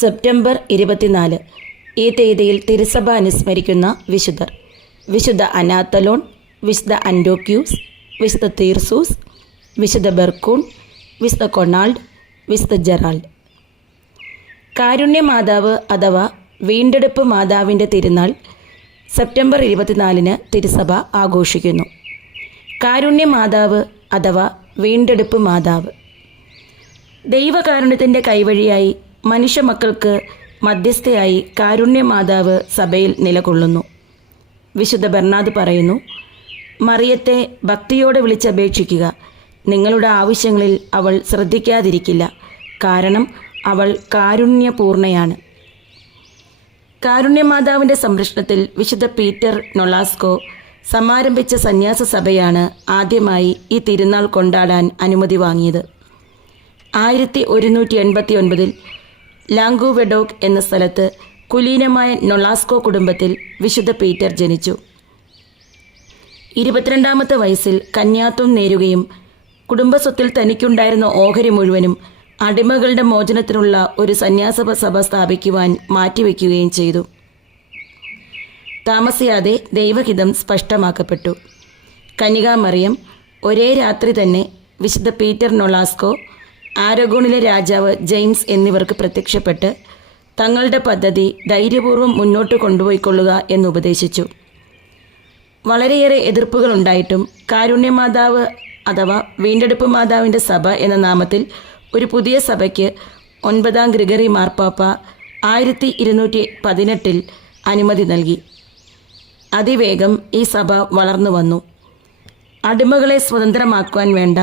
September ഇരുപത്തിനാല് ഈ തീയതിയിൽ തിരുസഭ അനുസ്മരിക്കുന്ന വിശുദ്ധർ. വിശുദ്ധ അനാത്തലോൺ വിശുദ്ധ അൻഡോക്യൂസ് വിശുദ്ധ തീർസൂസ് വിശുദ്ധ ബെർക്കൂൺ വിശുദ്ധ കൊണാൾഡ് വിശുദ്ധ ജെറാൾഡ്. കാരുണ്യ മാതാവ് അഥവാ വീണ്ടെടുപ്പ് മാതാവിന്റെ തിരുനാൾ സെപ്റ്റംബർ ഇരുപത്തിനാലിന് തിരുസഭ ആഘോഷിക്കുന്നു. കാരുണ്യ മാതാവ് അഥവാ വീണ്ടെടുപ്പ് മാതാവ്. ദൈവകാരുണ്യത്തിന്റെ കൈവഴിയായി മനുഷ്യ മക്കൾക്ക് മധ്യസ്ഥയായി കാരുണ്യ മാതാവ് സഭയിൽ നിലകൊള്ളുന്നു. വിശുദ്ധ ബർണാദ് പറയുന്നു മറിയത്തെ ഭക്തിയോടെ വിളിച്ചപേക്ഷിക്കുക. നിങ്ങളുടെ ആവശ്യങ്ങളിൽ അവൾ ശ്രദ്ധിക്കാതിരിക്കില്ല. കാരണം അവൾ കാരുണ്യപൂർണയാണ്. കാരുണ്യമാതാവിന്റെ സംരക്ഷണത്തിൽ വിശുദ്ധ പീറ്റർ നൊളാസ്കോ സമാരംഭിച്ച സന്യാസ സഭയാണ് ആദ്യമായി ഈ തിരുനാൾ കൊണ്ടാടാൻ അനുമതി വാങ്ങിയത്. ആയിരത്തി ഒരുന്നൂറ്റി എൺപത്തി ഒൻപതിൽ ലാംഗുവെഡോക് എന്ന സ്ഥലത്ത് കുലീനമായ നൊളാസ്കോ കുടുംബത്തിൽ വിശുദ്ധ പീറ്റർ ജനിച്ചു. ഇരുപത്തിരണ്ടാമത്തെ വയസ്സിൽ കന്യാത്വം നേരുകയും കുടുംബസ്വത്തിൽ തനിക്കുണ്ടായിരുന്ന ഓഹരി മുഴുവനും അടിമകളുടെ മോചനത്തിനുള്ള ഒരു സന്യാസ സഭ സ്ഥാപിക്കുവാൻ മാറ്റിവെക്കുകയും ചെയ്തു. താമസിയാതെ ദൈവഹിതം സ്പഷ്ടമാക്കപ്പെട്ടു. കനികാമറിയം ഒരേ രാത്രി തന്നെ വിശുദ്ധ പീറ്റർ നൊളാസ്കോ ആരഗോണിലെ രാജാവ് ജെയിംസ് എന്നിവർക്ക് പ്രത്യക്ഷപ്പെട്ട് തങ്ങളുടെ പദ്ധതി ധൈര്യപൂർവം മുന്നോട്ട് കൊണ്ടുപോയിക്കൊള്ളുക എന്ന് ഉപദേശിച്ചു. വളരെയേറെ എതിർപ്പുകൾ ഉണ്ടായിട്ടും കാരുണ്യമാതാവ് അഥവാ വീണ്ടെടുപ്പ് മാതാവിന്റെ സഭ എന്ന നാമത്തിൽ ഒരു പുതിയ സഭയ്ക്ക് ഒൻപതാം ഗ്രിഗറി മാർപ്പാപ്പ ആയിരത്തി ഇരുന്നൂറ്റി പതിനെട്ടിൽ അനുമതി നൽകി. അതിവേഗം ഈ സഭ വളർന്നു വന്നു അടിമകളെ സ്വതന്ത്രമാക്കുവാൻ വേണ്ട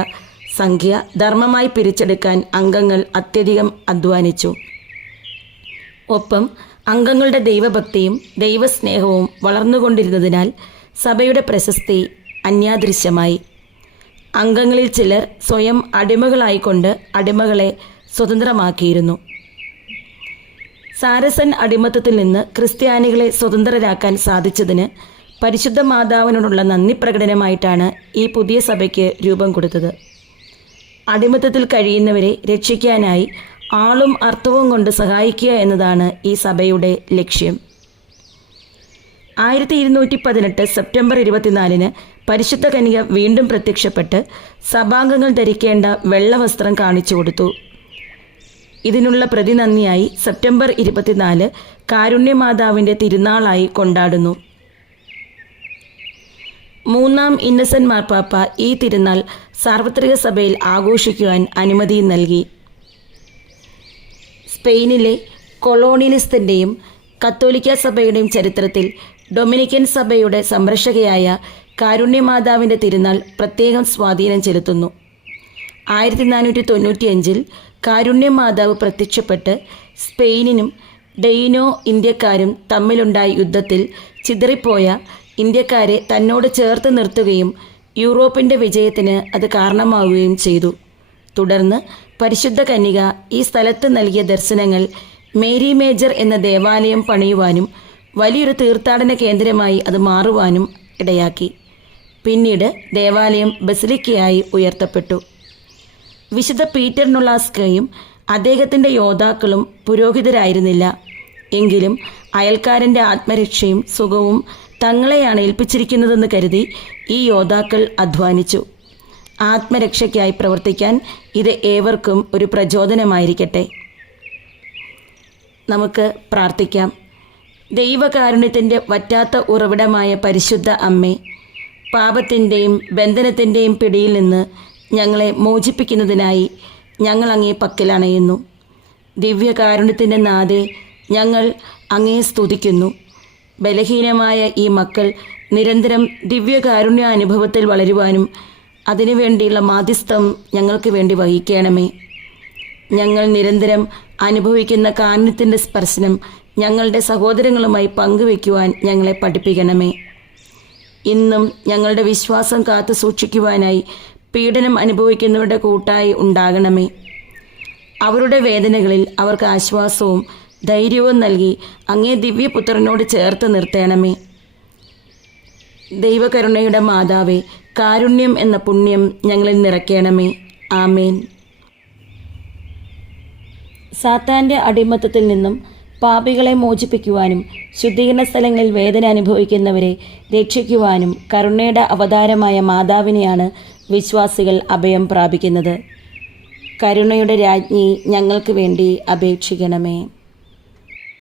സംഖ്യ ധർമ്മമായി പിരിച്ചെടുക്കാൻ അംഗങ്ങൾ അത്യധികം അധ്വാനിച്ചു. ഒപ്പം അംഗങ്ങളുടെ ദൈവഭക്തിയും ദൈവസ്നേഹവും വളർന്നുകൊണ്ടിരുന്നതിനാൽ സഭയുടെ പ്രശസ്തി അന്യാദൃശ്യമായി. അംഗങ്ങളിൽ ചിലർ സ്വയം അടിമകളായിക്കൊണ്ട് അടിമകളെ സ്വതന്ത്രമാക്കിയിരുന്നു. സാരസൻ അടിമത്തത്തിൽ നിന്ന് ക്രിസ്ത്യാനികളെ സ്വതന്ത്രരാക്കാൻ സാധിച്ചതിന് പരിശുദ്ധ മാതാവിനോടുള്ള നന്ദി പ്രകടനമായിട്ടാണ് ഈ പുതിയ സഭയ്ക്ക് രൂപം കൊടുത്തത്. അടിമത്തത്തിൽ കഴിയുന്നവരെ രക്ഷിക്കാനായി ആളും അർത്ഥവും കൊണ്ട് സഹായിക്കുക എന്നതാണ് ഈ സഭയുടെ ലക്ഷ്യം. ആയിരത്തി ഇരുന്നൂറ്റി പതിനെട്ട് സെപ്റ്റംബർ ഇരുപത്തിനാലിന് പരിശുദ്ധ കനിക വീണ്ടും പ്രത്യക്ഷപ്പെട്ട് സഭാംഗങ്ങൾ ധരിക്കേണ്ട വെള്ളവസ്ത്രം കാണിച്ചു കൊടുത്തു. ഇതിനുള്ള പ്രതിനന്ദിയായി സെപ്റ്റംബർ ഇരുപത്തിനാല് കാരുണ്യമാതാവിന്റെ തിരുനാളായി കൊണ്ടാടുന്നു. മൂന്നാം ഇന്നസെന്റ് മാർപ്പാപ്പ ഈ തിരുനാൾ സാർവത്രിക സഭയിൽ ആഘോഷിക്കുവാൻ അനുമതി നൽകി. സ്പെയിനിലെ കൊളോണിയലിസത്തിന്റെയും കത്തോലിക്ക സഭയുടെയും ചരിത്രത്തിൽ ഡൊമിനിക്കൻ സഭയുടെ സംരക്ഷകയായ കാരുണ്യമാതാവിന്റെ തിരുനാൾ പ്രത്യേകം സ്വാധീനം ചെലുത്തുന്നു. ആയിരത്തി നാനൂറ്റി തൊണ്ണൂറ്റിയഞ്ചിൽ കാരുണ്യമാതാവ് പ്രത്യക്ഷപ്പെട്ട് സ്പെയിനിനും ഡെയിനോ ഇന്ത്യക്കാരും തമ്മിലുണ്ടായ യുദ്ധത്തിൽ ചിതറിപ്പോയ ഇന്ത്യക്കാരെ തന്നോട് ചേർത്ത് നിർത്തുകയും യൂറോപ്പിന്റെ വിജയത്തിന് അത് കാരണമാവുകയും ചെയ്തു. തുടർന്ന് പരിശുദ്ധ കന്യക ഈ സ്ഥലത്ത് നൽകിയ ദർശനങ്ങൾ മേരി മേജർ എന്ന ദേവാലയം പണിയുവാനും വലിയൊരു തീർത്ഥാടന കേന്ദ്രമായി അത് മാറുവാനും ഇടയാക്കി. പിന്നീട് ദേവാലയം ബസിലിക്കയായി ഉയർത്തപ്പെട്ടു. വിശുദ്ധ പീറ്റർ നൊളാസ്കയും അദ്ദേഹത്തിന്റെ യോദ്ധാക്കളും പുരോഹിതരായിരുന്നില്ല. എങ്കിലും അയൽക്കാരന്റെ ആത്മരക്ഷയും സുഖവും തങ്ങളെയാണ് ഏൽപ്പിച്ചിരിക്കുന്നതെന്ന് കരുതി ഈ യോദ്ധാക്കൾ അധ്വാനിച്ചു. ആത്മരക്ഷയ്ക്കായി പ്രവർത്തിക്കാൻ ഇത് ഏവർക്കും ഒരു പ്രചോദനമായിരിക്കട്ടെ. നമുക്ക് പ്രാർത്ഥിക്കാം. ദൈവകാരുണ്യത്തിന്റെ വറ്റാത്ത ഉറവിടമായ പരിശുദ്ധ അമ്മേ പാപത്തിന്റെയും ബന്ധനത്തിന്റെയും പിടിയിൽ നിന്ന് ഞങ്ങളെ മോചിപ്പിക്കുന്നതിനായി ഞങ്ങൾ അങ്ങേ പക്കലണയുന്നു ദിവ്യകാരുണ്യത്തിന്റെ നാഥെ ഞങ്ങൾ അങ്ങേ സ്തുതിക്കുന്നു. ബലഹീനമായ ഈ മക്കൾ നിരന്തരം ദിവ്യകാരുണ്യ അനുഭവത്തിൽ വളരുവാനും അതിനുവേണ്ടിയുള്ള മാധ്യസ്ഥം ഞങ്ങൾക്ക് വേണ്ടി വഹിക്കണമേ. ഞങ്ങൾ നിരന്തരം അനുഭവിക്കുന്ന കാരുണ്യത്തിന്റെ സ്പർശനം ഞങ്ങളുടെ സഹോദരങ്ങളുമായി പങ്കുവെക്കുവാൻ ഞങ്ങളെ പഠിപ്പിക്കണമേ. ഇന്നും ഞങ്ങളുടെ വിശ്വാസം കാത്തു സൂക്ഷിക്കുവാനായി പീഡനം അനുഭവിക്കുന്നവരുടെ കൂട്ടായി ഉണ്ടാകണമേ. അവരുടെ വേദനകളിൽ അവർക്ക് ആശ്വാസവും ധൈര്യവും നൽകി അങ്ങേ ദിവ്യപുത്രനോട് ചേർത്ത് നിർത്തണമേ. ദൈവകരുണയുടെ മാതാവേ കാരുണ്യം എന്ന പുണ്യം ഞങ്ങളിൽ നിറയ്ക്കണമേ. ആമേൻ. സാത്താന്റെ അടിമത്തത്തിൽ നിന്നും പാപികളെ മോചിപ്പിക്കുവാനും ശുദ്ധീകരണ സ്ഥലങ്ങളിൽ വേദന അനുഭവിക്കുന്നവരെ രക്ഷിക്കുവാനും കരുണയുടെ അവതാരമായ മാതാവിനെയാണ് വിശ്വാസികൾ അഭയം പ്രാപിക്കുന്നത്. കരുണയുടെ രാജ്ഞി ഞങ്ങൾക്ക് വേണ്ടി അപേക്ഷിക്കണമേ.